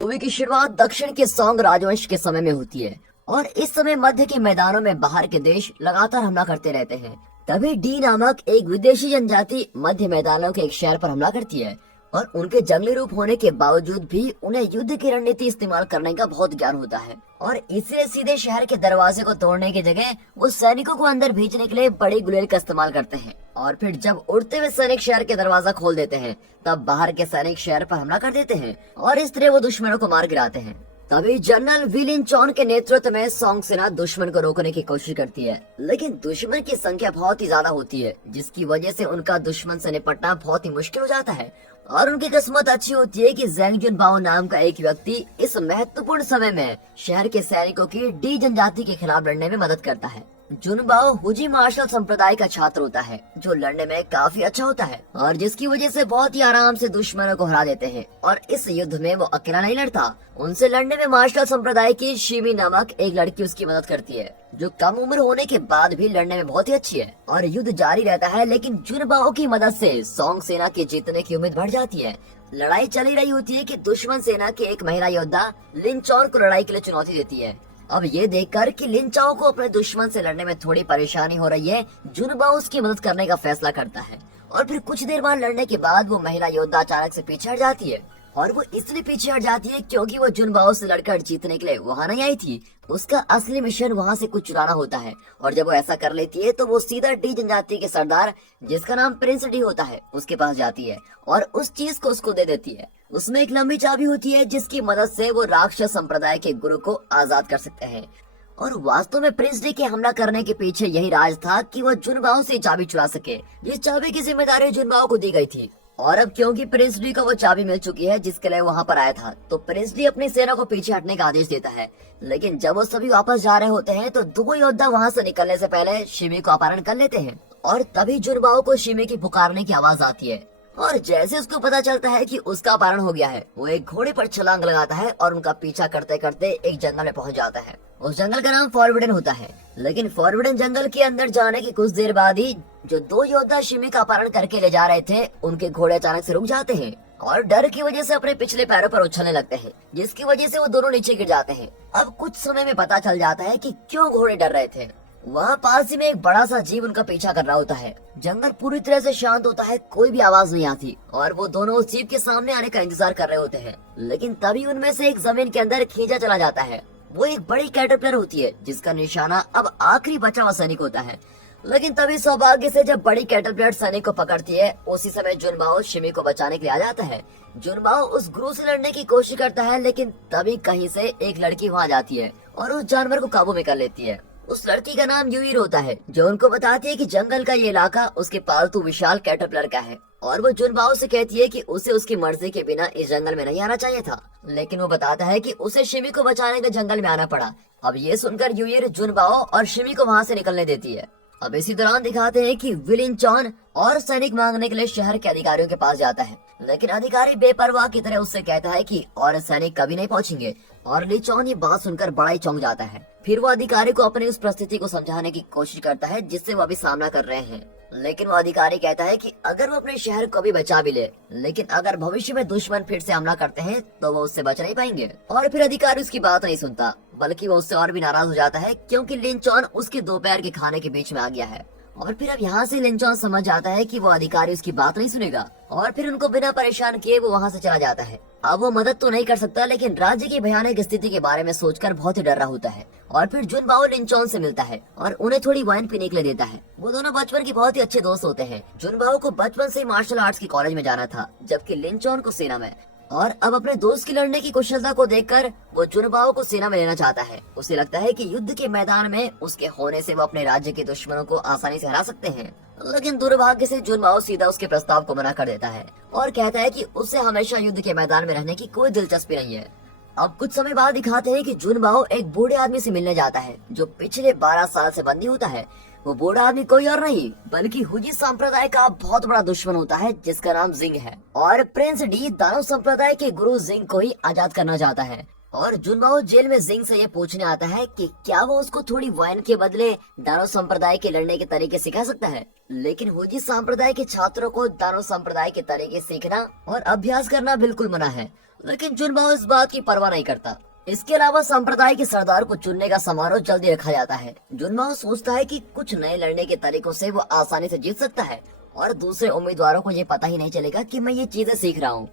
Movie की शुरुआत दक्षिण के सौंग राजवंश के समय में होती है और इस समय मध्य के मैदानों में बाहर के देश लगातार हमला करते रहते हैं। तभी डी नामक एक विदेशी जनजाति मध्य मैदानों के एक शहर पर हमला करती है और उनके जंगली रूप होने के बावजूद भी उन्हें युद्ध की रणनीति इस्तेमाल करने का बहुत ज्ञान होता है और इसलिए सीधे शहर के दरवाजे को तोड़ने की जगह वो सैनिकों को अंदर भेजने के लिए बड़ी गुलेल का इस्तेमाल करते हैं। और फिर जब उड़ते हुए सैनिक शहर के दरवाजा खोल देते हैं तब बाहर के सैनिक शहर पर हमला कर देते हैं और इस तरह वो दुश्मनों को मार गिराते हैं। तभी जनरल विलिन चौन के नेतृत्व में सॉन्ग सेना दुश्मन को रोकने की कोशिश करती है, लेकिन दुश्मन की संख्या बहुत ही ज्यादा होती है जिसकी वजह से उनका दुश्मन से निपटना बहुत ही मुश्किल हो जाता है। और उनकी किस्मत अच्छी होती है कि ज़ेंग जुनबाओ नाम का एक व्यक्ति इस महत्वपूर्ण समय में शहर के सैनिकों की डी जनजाति के खिलाफ लड़ने में मदद करता है। जुनबाओ हुजी मार्शल संप्रदाय का छात्र होता है जो लड़ने में काफी अच्छा होता है और जिसकी वजह से बहुत ही आराम से दुश्मनों को हरा देते हैं। और इस युद्ध में वो अकेला नहीं लड़ता, उनसे लड़ने में मार्शल संप्रदाय की शिमी नामक एक लड़की उसकी मदद करती है जो कम उम्र होने के बाद भी लड़ने में बहुत ही अच्छी है। और युद्ध जारी रहता है, लेकिन जुनबाओ की मदद से सॉन्ग सेना के जीतने की उम्मीद बढ़ जाती है। लड़ाई चली रही होती है कि दुश्मन सेना के एक महिला योद्धा लिन चौन को लड़ाई के लिए चुनौती देती है। अब ये देखकर कि लिन चाओ को अपने दुश्मन से लड़ने में थोड़ी परेशानी हो रही है, जुनबाओ उसकी मदद करने का फैसला करता है। और फिर कुछ देर बाद लड़ने के बाद वो महिला योद्धा अचानक से पीछे हट जाती है और वो इसलिए पीछे हट जाती है क्योंकि वो जुनबाओ से लड़कर जीतने के लिए वहाँ नहीं आई थी। उसका असली मिशन वहाँ से कुछ चुराना होता है और जब वो ऐसा कर लेती है तो वो सीधा डी जनजाति के सरदार जिसका नाम प्रिंस डी होता है उसके पास जाती है और उस चीज को उसको दे देती है। उसमें एक लंबी चाबी होती है जिसकी मदद से वो राक्षस संप्रदाय के गुरु को आजाद कर सकते हैं। और वास्तव में प्रिंस डी के हमला करने के पीछे यही राज था कि वो जुनबाओ से चाबी चुरा सके। इस चाबी की जिम्मेदारी जुनबाओ को दी गई थी और अब क्योंकि प्रिंस डी को वो चाबी मिल चुकी है जिसके लिए वहाँ पर आया था, तो प्रिंस डी अपनी सेना को पीछे हटने का आदेश देता है। लेकिन जब वो सभी वापस जा रहे होते हैं तो दो योद्धा वहाँ से निकलने से पहले शिमी को अपहरण कर लेते हैं और तभी जुनबाओ को शिमी की पुकारने की आवाज आती है। और जैसे उसको पता चलता है कि उसका अपहरण हो गया है, वो एक घोड़े पर छलांग लगाता है और उनका पीछा करते करते एक जंगल में पहुंच जाता है। उस जंगल का नाम फॉरबिडन होता है, लेकिन फॉरबिडन जंगल के अंदर जाने की कुछ देर बाद ही जो दो योद्धा शिमी का अपहरण करके ले जा रहे थे उनके घोड़े अचानक से रुक जाते हैं और डर की वजह से अपने पिछले पैरों पर उछलने लगते हैं, जिसकी वजह से वो दोनों नीचे गिर जाते हैं। अब कुछ समय में पता चल जाता है कि क्यों घोड़े डर रहे थे। वहाँ पास ही में एक बड़ा सा जीव उनका पीछा कर रहा होता है। जंगल पूरी तरह से शांत होता है, कोई भी आवाज नहीं आती और वो दोनों उस जीव के सामने आने का इंतजार कर रहे होते हैं। लेकिन तभी उनमें से एक जमीन के अंदर खींचा चला जाता है। वो एक बड़ी कैटरपिलर होती है जिसका निशाना अब आखिरी बचा हुआ सैनिक होता है। लेकिन तभी सौभाग्य से जब बड़ी कैटरपिलर सैनिक को पकड़ती है, उसी समय जुनबाओ शिमी को बचाने के लिए आ जाता है। जुनबाओ उस गुरु से लड़ने की कोशिश करता है, लेकिन तभी कहीं से एक लड़की वहाँ जाती है और उस जानवर को काबू में कर लेती है। उस लड़की का नाम यूईर होता है जो उनको बताती है कि जंगल का ये इलाका उसके पालतू विशाल कैटरपिलर का है और वो जुनबाओ से कहती है कि उसे उसकी मर्जी के बिना इस जंगल में नहीं आना चाहिए था, लेकिन वो बताता है कि उसे शिमी को बचाने के जंगल में आना पड़ा। अब ये सुनकर यूईर जुनबाओ और शिमी को वहाँ से निकलने देती है। अब इसी दौरान दिखाते हैं कि विलिन चौन और सैनिक मांगने के लिए शहर के अधिकारियों के पास जाता है, लेकिन अधिकारी बेपरवाह की तरह उससे कहता है कि और सैनिक कभी नहीं पहुंचेंगे। और ली चौन ये बात सुनकर बड़ा ही चौंक जाता है। फिर वो अधिकारी को अपनी उस परिस्थिति को समझाने की कोशिश करता है जिससे वो अभी सामना कर रहे हैं, लेकिन वो अधिकारी कहता है कि अगर वो अपने शहर को भी बचा भी ले, लेकिन अगर भविष्य में दुश्मन फिर से हमला करते हैं तो वो उससे बच नहीं पाएंगे। और फिर अधिकारी उसकी बात नहीं सुनता, बल्कि वो उससे और भी नाराज हो जाता है क्योंकि लिन चौन उसके दोपहर के खाने के बीच में आ गया है। और फिर अब यहाँ से लिन चौन समझ जाता है कि वो अधिकारी उसकी बात नहीं सुनेगा और फिर उनको बिना परेशान किए वो वहाँ से चला जाता है। अब वो मदद तो नहीं कर सकता, लेकिन राज्य की भयानक स्थिति के बारे में सोचकर बहुत ही डर रहा होता है। और फिर जुनबाओ लिन चौन से मिलता है और उन्हें थोड़ी वाइन पीने के लिए देता है। वो दोनों बचपन के बहुत ही अच्छे दोस्त होते हैं। जुनबाओ को बचपन से मार्शल आर्ट्स की कॉलेज में जाना था, जबकि लिन चौन को सेना में। और अब अपने दोस्त की लड़ने की कुशलता को देखकर वो जुनबाओ को सेना में लेना चाहता है। उसे लगता है कि युद्ध के मैदान में उसके होने से वो अपने राज्य के दुश्मनों को आसानी से हरा सकते हैं, लेकिन दुर्भाग्य से जुनबाओ सीधा उसके प्रस्ताव को मना कर देता है और कहता है कि उसे हमेशा युद्ध के मैदान में रहने की कोई दिलचस्पी नहीं है। अब कुछ समय बाद दिखाते हैं कि जुनबाओ एक बूढ़े आदमी से मिलने जाता है जो पिछले 12 साल से बंदी होता है। वो बूढ़ा आदमी कोई और नहीं बल्कि हुजी संप्रदाय का बहुत बड़ा दुश्मन होता है जिसका नाम जिंग है। और प्रिंस डी दानव संप्रदाय के गुरु जिंग को ही आजाद करना चाहता है और जुनबाओ जेल में जिंग से ये पूछने आता है कि क्या वो उसको थोड़ी वाइन के बदले दानो संप्रदाय के लड़ने के तरीके सिखा सकता है। लेकिन हुजी संप्रदाय के छात्रों को दानो संप्रदाय के तरीके सीखना और अभ्यास करना बिल्कुल मना है। लेकिन जुनबाओ इस बात की परवाह नहीं करता। इसके अलावा संप्रदाय के सरदार को चुनने का समारोह जल्दी रखा जाता है। जुनबाओ सोचता है कि कुछ नए लड़ने के तरीकों से वो आसानी से जीत सकता है और दूसरे उम्मीदवारों को ये पता ही नहीं चलेगा कि मैं ये चीजें सीख रहा हूँ।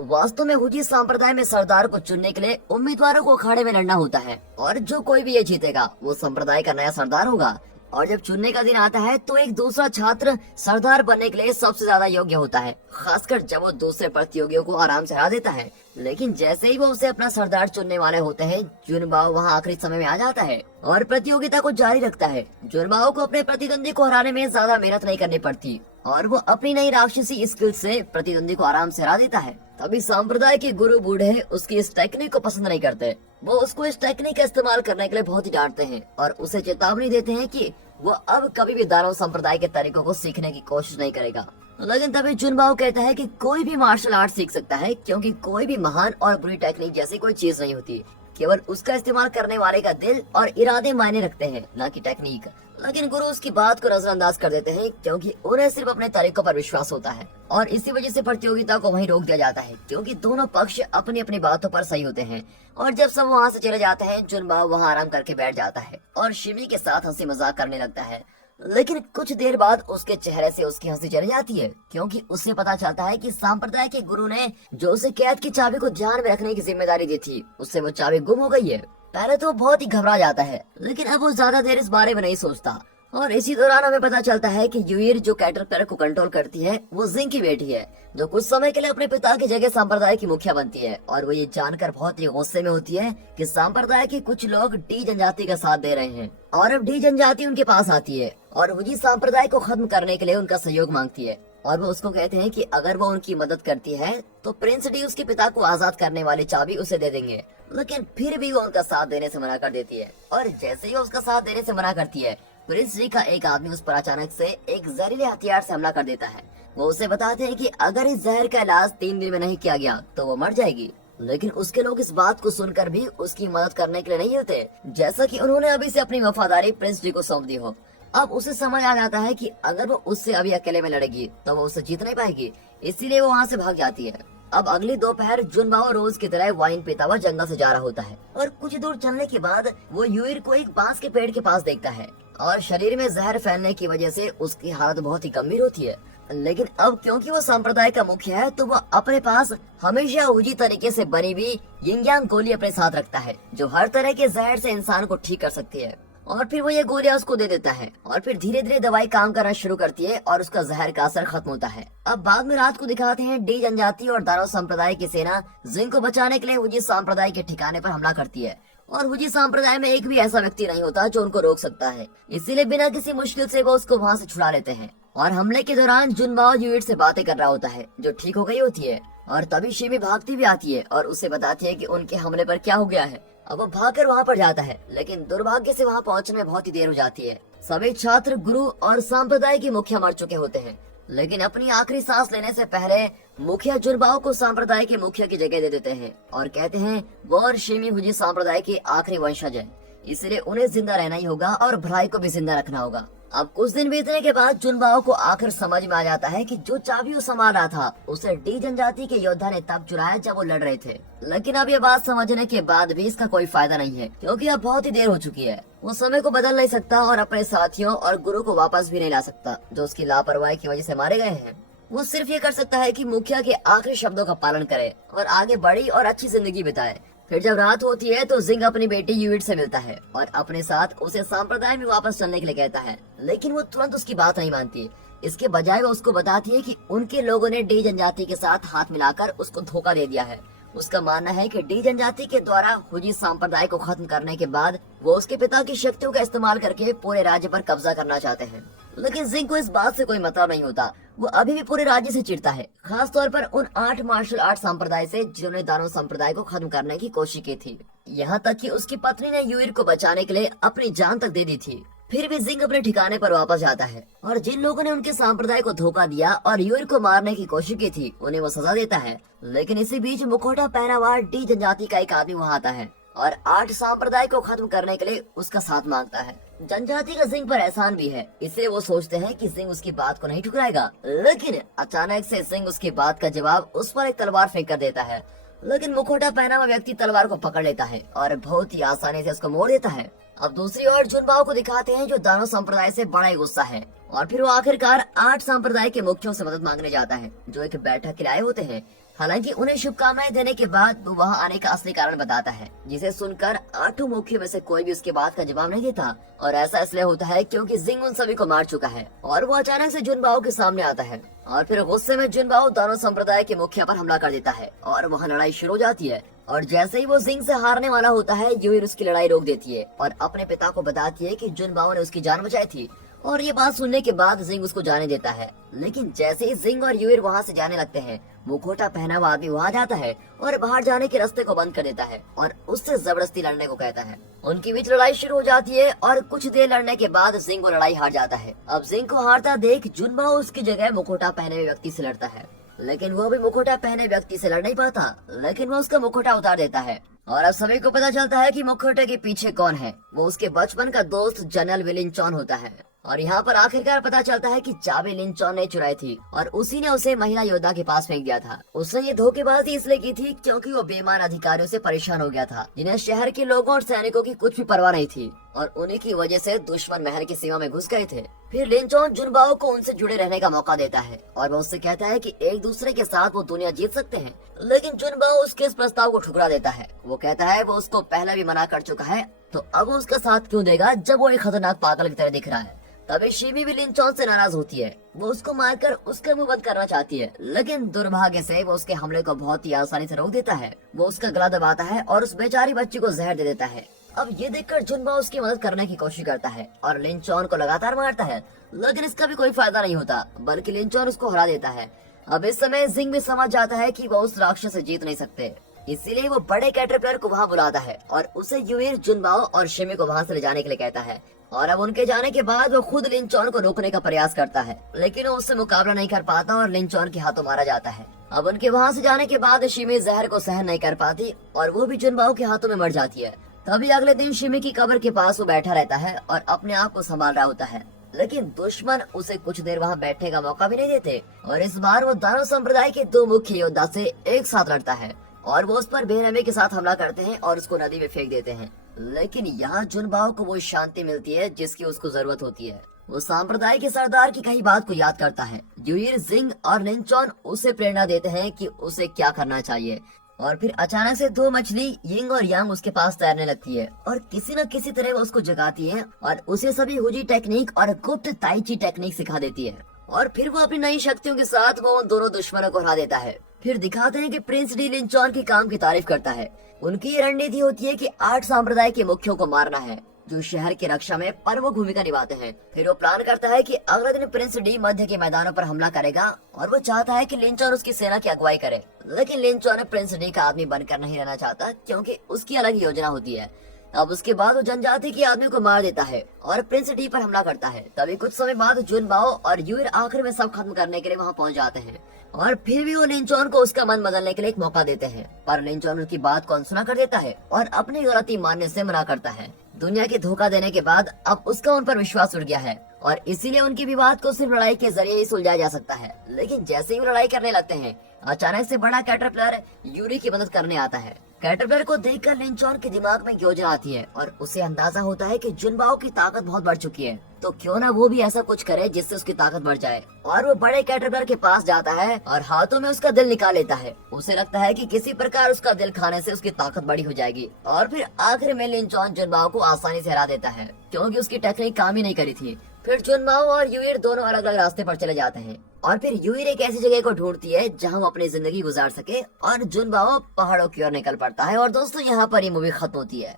वास्तव में हुजी संप्रदाय में सरदार को चुनने के लिए उम्मीदवारों को अखाड़े में लड़ना होता है और जो कोई भी ये जीतेगा वो संप्रदाय का नया सरदार होगा। और जब चुनने का दिन आता है तो एक दूसरा छात्र सरदार बनने के लिए सबसे ज्यादा योग्य होता है, खासकर जब वो दूसरे प्रतियोगियों को आराम से हरा देता है। लेकिन जैसे ही वो उसे अपना सरदार चुनने वाले होते हैं, जुनबाओ वहाँ आखिरी समय में आ जाता है और प्रतियोगिता को जारी रखता है। जुनबाओ को अपने प्रतिद्वंदी को हराने में ज्यादा मेहनत नहीं करनी पड़ती और वो अपनी नई राक्षसी स्किल से प्रतिद्वंदी को आराम से हरा देता है। तभी संप्रदाय के गुरु बूढ़े उसकी इस टेक्निक को पसंद नहीं करते। वो उसको इस टेक्निक का इस्तेमाल करने के लिए बहुत ही डांटते हैं और उसे चेतावनी देते हैं कि वो अब कभी भी दानव संप्रदाय के तरीकों को सीखने की कोशिश नहीं करेगा। लेकिन तभी जुनबाओ कहता है कि कोई भी मार्शल आर्ट सीख सकता है, क्योंकि कोई भी महान और बुरी टेक्निक जैसी कोई चीज नहीं होती। केवल उसका इस्तेमाल करने वाले का दिल और इरादे मायने रखते हैं, न कि टेक्निक। लेकिन गुरु उसकी बात को नजरअंदाज कर देते हैं, क्योंकि उन्हें सिर्फ अपने तरीकों पर विश्वास होता है और इसी वजह से प्रतियोगिता को वहीं रोक दिया जाता है, क्योंकि दोनों पक्ष अपनी अपनी बातों पर सही होते हैं। और जब सब वहाँ से चले जाते हैं, जुनबाओ वहाँ आराम करके बैठ जाता है और शिमी के साथ हंसी मजाक करने लगता है। लेकिन कुछ देर बाद उसके चेहरे से उसकी हंसी चली जाती है, क्योंकि उसे पता चलता है कि संप्रदाय के गुरु ने जो उसे कैद की चाबी को ध्यान में रखने की जिम्मेदारी दी थी, उससे वो चाबी गुम हो गई है। पहले तो बहुत ही घबरा जाता है, लेकिन अब वो ज्यादा देर इस बारे में नहीं सोचता। और इसी दौरान हमें पता चलता है कि यूइर जो कैटरपिलर को कंट्रोल करती है, वो जिंग की बेटी है, जो कुछ समय के लिए अपने पिता की जगह संप्रदाय की मुखिया बनती है। और वो ये जानकर बहुत ही गुस्से में होती है कि संप्रदाय के कुछ लोग डी जनजाति का साथ दे रहे हैं और अब डी जनजाति उनके पास आती है और हुजी संप्रदाय को खत्म करने के लिए उनका सहयोग मांगती है। और वो उसको कहते हैं कि अगर वो उनकी मदद करती है तो प्रिंस डी उसके पिता को आजाद करने वाली चाबी उसे दे देंगे। लेकिन फिर भी वो उनका साथ देने से मना कर देती है और जैसे ही उसका साथ देने से मना करती है, प्रिंस जी का एक आदमी उस पर अचानक से एक जहरीले हथियार से हमला कर देता है। वो उसे बताते हैं कि अगर इस जहर का इलाज 3 दिन में नहीं किया गया तो वो मर जाएगी। लेकिन उसके लोग इस बात को सुनकर भी उसकी मदद करने के लिए नहीं होते, जैसा कि उन्होंने अभी से अपनी वफादारी प्रिंस जी को सौंप दी हो। अब उसे समझ आ जाता है कि अगर वो उससे अभी अकेले में लड़ेगी तो वो उसे जीत नहीं पाएगी, इसीलिए वो वहाँ से भाग जाती है। अब अगली दोपहर जुनबाओ रोज की तरह वाइन पीता हुआ जंगल से जा रहा होता है और कुछ दूर चलने के बाद वो यूइर को एक बांस के पेड़ के पास देखता है और शरीर में जहर फैलने की वजह से उसकी हालत बहुत ही गंभीर होती है। लेकिन अब क्योंकि वो संप्रदाय का मुखिया है, तो वो अपने पास हमेशा उजी तरीके से बनी हुई यिंगयांग गोली अपने साथ रखता है, जो हर तरह के जहर से इंसान को ठीक कर सकती है। और फिर वो ये गोलियां उसको दे देता है और फिर धीरे धीरे दवाई काम करना शुरू करती है और उसका जहर का असर खत्म होता है। अब बाद में रात को दिखाते हैं डी जनजाति और दानो संप्रदाय की सेना जिंग को बचाने के लिए हुजी संप्रदाय के ठिकाने पर हमला करती है और हुजी संप्रदाय में एक भी ऐसा व्यक्ति नहीं होता जो उनको रोक सकता है, इसीलिए बिना किसी मुश्किल से वो उसको वहाँ से छुड़ा लेते हैं। और हमले के दौरान जुनबाओ यूइट से बातें कर रहा होता है, जो ठीक हो गई होती है। और तभी शिमी भागती भी आती है और उसे बताती है कि उनके हमले पर क्या हो गया है। अब वो भागकर वहाँ पर जाता है, लेकिन दुर्भाग्य से वहाँ पहुँचने में बहुत ही देर हो जाती है। सभी छात्र, गुरु और संप्रदाय के मुखिया मर चुके होते हैं, लेकिन अपनी आखिरी सांस लेने से पहले मुखिया जुनबाओ को संप्रदाय के मुखिया की जगह दे देते हैं और कहते हैं वो और शिमी हुजी संप्रदाय के आखिरी वंशज है, इसलिए उन्हें जिंदा रहना ही होगा और भलाई को भी जिंदा रखना होगा। अब कुछ दिन बीतने के बाद जुनबाओ को आखिर समझ में आ जाता है कि जो चाबी वो संभाल रहा था उसे डी जनजाति के योद्धा ने तब चुराया जब वो लड़ रहे थे। लेकिन अब ये बात समझने के बाद भी इसका कोई फायदा नहीं है, क्योंकि अब बहुत ही देर हो चुकी है। वो समय को बदल नहीं सकता और अपने साथियों और गुरु को वापस भी नहीं ला सकता, जो उसकी लापरवाही की वजह से मारे गए हैं। वो सिर्फ ये कर सकता है कि मुखिया के आखिरी शब्दों का पालन करे और आगे बड़ी और अच्छी जिंदगी बिताए। फिर जब रात होती है तो जिंग अपनी बेटी यूइट से मिलता है और अपने साथ उसे संप्रदाय में वापस चलने के लिए कहता है, लेकिन वो तुरंत उसकी बात नहीं मानती। इसके बजाय वो उसको बताती है कि उनके लोगों ने डी जनजाति के साथ हाथ मिलाकर उसको धोखा दे दिया है। उसका मानना है कि डी जनजाति के द्वारा हुजी संप्रदाय को खत्म करने के बाद वो उसके पिता की शक्तियों का इस्तेमाल करके पूरे राज्य पर कब्जा करना चाहते हैं। लेकिन जिंग को इस बात से कोई मतलब नहीं होता। वो अभी भी पूरे राज्य से चिढ़ता है, खास तौर पर उन 8 मार्शल आर्ट संप्रदाय से जिन्होंने दानो संप्रदाय को खत्म करने की कोशिश की थी। यहाँ तक कि उसकी पत्नी ने यूइर को बचाने के लिए अपनी जान तक दे दी थी। फिर भी जिंग अपने ठिकाने पर वापस जाता है और जिन लोगों ने उनके सांप्रदाय को धोखा दिया और यूर को मारने की कोशिश की थी उन्हें वो सजा देता है। लेकिन इसी बीच मुखौटा पहना हुआ डी जनजाति का एक आदमी वहाँ आता है और 8 सांप्रदाय को खत्म करने के लिए उसका साथ मांगता है। जनजाति का जिंग पर एहसान भी है, इसलिए वो सोचते हैं कि जिंग उसकी बात को नहीं ठुकराएगा। लेकिन अचानक से जिंग उसकी बात का जवाब उस पर एक तलवार फेंक कर देता है। लेकिन मुखौटा पहना हुआ व्यक्ति तलवार को पकड़ लेता है और बहुत ही आसानी से उसको मोड़ देता है। अब दूसरी ओर जुनबाओ को दिखाते हैं जो दानव संप्रदाय से बड़ा ही गुस्सा है और फिर वो आखिरकार 8 संप्रदाय के मुखियों से मदद मांगने जाता है जो एक बैठक के लिए आए होते हैं। हालांकि उन्हें शुभकामनाएं देने के बाद वो वहाँ आने का असली कारण बताता है, जिसे सुनकर 8 मुखियों में से कोई भी उसके बात का जवाब नहीं देता। और ऐसा इसलिए होता है क्योंकि जिंग उन सभी को मार चुका है और वो अचानक से जुनबाओ के सामने आता है और फिर गुस्से में जुनबाओ दानव संप्रदाय के मुखिया पर हमला कर देता है और वहाँ लड़ाई शुरू हो जाती है। और जैसे ही वो जिंग से हारने वाला होता है यूर उसकी लड़ाई रोक देती है और अपने पिता को बताती है कि जुनबाओ ने उसकी जान बचाई थी। और ये बात सुनने के बाद जिंग उसको जाने देता है। लेकिन जैसे ही जिंग और यूर वहाँ से जाने लगते हैं मुखौटा पहना हुआ आदमी वहाँ जाता है और बाहर जाने के रास्ते को बंद कर देता है और उससे जबरदस्ती लड़ने को कहता है। उनके बीच लड़ाई शुरू हो जाती है और कुछ देर लड़ने के बाद जिंग वो लड़ाई हार जाता है। अब जिंग को हारता देख जुनबाओ उसकी जगह मुखौटा पहने हुए व्यक्ति से लड़ता है, लेकिन वो भी मुखौटा पहने व्यक्ति से लड़ नहीं पाता। लेकिन वो उसका मुखौटा उतार देता है और अब सभी को पता चलता है कि मुखौटे के पीछे कौन है। वो उसके बचपन का दोस्त जनरल विलिंचॉन होता है। और यहाँ पर आखिरकार पता चलता है कि चाबी लिंचॉन ने चुराई थी और उसी ने उसे महिला योद्धा के पास फेंक दिया था। उसने ये धोखेबाजी इसलिए की थी क्योंकि वो बेईमान अधिकारियों से परेशान हो गया था जिन्हें शहर के लोगों और सैनिकों की कुछ भी परवाह नहीं थी और उन्हीं की वजह से दुश्मन महल की सीमा में घुस गए थे। फिर लिंचॉन जुनबाओ को उनसे जुड़े रहने का मौका देता है और वो उससे कहता है कि एक दूसरे के साथ वो दुनिया जीत सकते हैं। लेकिन जुनबाओ उसके इस प्रस्ताव को ठुकरा देता है। वो कहता है वो उसको पहले भी मना कर चुका है तो अब वो उसका साथ क्यों देगा जब वो एक खतरनाक पागल की तरह दिख रहा है। तभी शिमी भी लिंचॉन से नाराज होती है। वो उसको मारकर उसका मुंह बंद करना चाहती है, लेकिन दुर्भाग्य से वो उसके हमले को बहुत ही आसानी से रोक देता है। वो उसका गला दबाता है और उस बेचारी बच्ची को जहर दे देता है। अब ये देखकर जुनबाओ उसकी मदद करने की कोशिश करता है और लिंचॉन को लगातार मारता है, लेकिन इसका भी कोई फायदा नहीं होता, बल्कि लिंचॉन उसको हरा देता है। अब इस समय जिंग भी समझ जाता है कि वो उस राक्षस से जीत नहीं सकते, इसीलिए वो बड़े कैटरपिलर को वहाँ बुलाता है और उसे यूर, जुनबाओ और शिमी को वहाँ से ले जाने के लिए कहता है। और अब उनके जाने के बाद वो खुद लिंचॉन को रोकने का प्रयास करता है, लेकिन वो उससे मुकाबला नहीं कर पाता और लिंचॉन के हाथों मारा जाता है। अब उनके वहाँ से जाने के बाद शिमी जहर को सहन नहीं कर पाती और वो भी जुनबाओ के हाथों में मर जाती है। तभी अगले दिन शिमी की कब्र के पास वो बैठा रहता है और अपने आप को संभाल रहा होता है, लेकिन दुश्मन उसे कुछ देर वहाँ बैठने का मौका भी नहीं देते और इस बार वो दानव संप्रदाय के 2 मुख्य योद्धा से एक साथ लड़ता है और वो उस पर बेरहमी के साथ हमला करते हैं और उसको नदी में फेंक देते हैं। लेकिन यहाँ जुनबाओ को वो शांति मिलती है जिसकी उसको जरूरत होती है। वो सांप्रदाय के सरदार की कही बात को याद करता है। यूर, जिंग और लिंचॉन उसे प्रेरणा देते हैं कि उसे क्या करना चाहिए। और फिर अचानक से 2 मछली यिंग और यांग उसके पास तैरने लगती है और किसी न किसी तरह वो उसको जगाती है और उसे सभी हुजी टेक्निक और गुप्त ताइची टेक्निक सिखा देती है। और फिर वो अपनी नई शक्तियों के साथ वो उन दोनों दुश्मनों को हरा देता है। फिर दिखाते हैं कि प्रिंस डी लिंचॉन के काम की तारीफ करता है। उनकी ये रणनीति होती है कि 8 सांप्रदाय के मुखियों को मारना है जो शहर की रक्षा में प्रमुख भूमिका निभाते हैं। फिर वो प्लान करता है कि अगले दिन प्रिंस डी मध्य के मैदानों पर हमला करेगा और वो चाहता है कि लिंचॉन उसकी सेना की अगुवाई करे। लेकिन लिंचॉन प्रिंस डी का आदमी बनकर नहीं रहना चाहता क्योंकि उसकी अलग योजना होती है। अब उसके बाद वो जनजाति के आदमी को मार देता है और प्रिंस डी पर हमला करता है। तभी कुछ समय बाद जुनबाओ और यूर आखिर में सब खत्म करने के लिए वहाँ पहुँच जाते हैं और फिर भी वो लिंचॉन को उसका मन बदलने के लिए एक मौका देते हैं, पर लिंचॉन उनकी बात को अनसुना कर देता है और अपनी गलती मानने से मना करता है। दुनिया के धोखा देने के बाद अब उसका उन पर विश्वास उठ गया है और इसीलिए उनकी विवाद को सिर्फ लड़ाई के जरिए ही सुलझाया जा सकता है। लेकिन जैसे ही वो लड़ाई करने लगते हैं अचानक से बड़ा कैटरपिलर यूरी की मदद करने आता है। कैटरपिलर को देखकर लिंचॉन के दिमाग में योजना आती है और उसे अंदाजा होता है कि जुनबाओ की ताकत बहुत बढ़ चुकी है, तो क्यों ना वो भी ऐसा कुछ करे जिससे उसकी ताकत बढ़ जाए। और वो बड़े कैटरपिलर के पास जाता है और हाथों में उसका दिल निकाल लेता है। उसे लगता है कि किसी प्रकार उसका दिल खाने से उसकी ताकत बड़ी हो जाएगी और फिर आखिर में लिंचॉन जुनबाओ को आसानी से हरा देता है क्योंकि उसकी टेक्निक काम ही नहीं करी थी। फिर जुनबाओ और यूर दोनों अलग अलग रास्ते पर चले जाते हैं और फिर यूर एक ऐसी जगह को ढूंढती है जहां वो अपनी जिंदगी गुजार सके और जुनबाओ पहाड़ों की ओर निकल पड़ता है। और दोस्तों यहाँ पर ये मूवी खत्म होती है।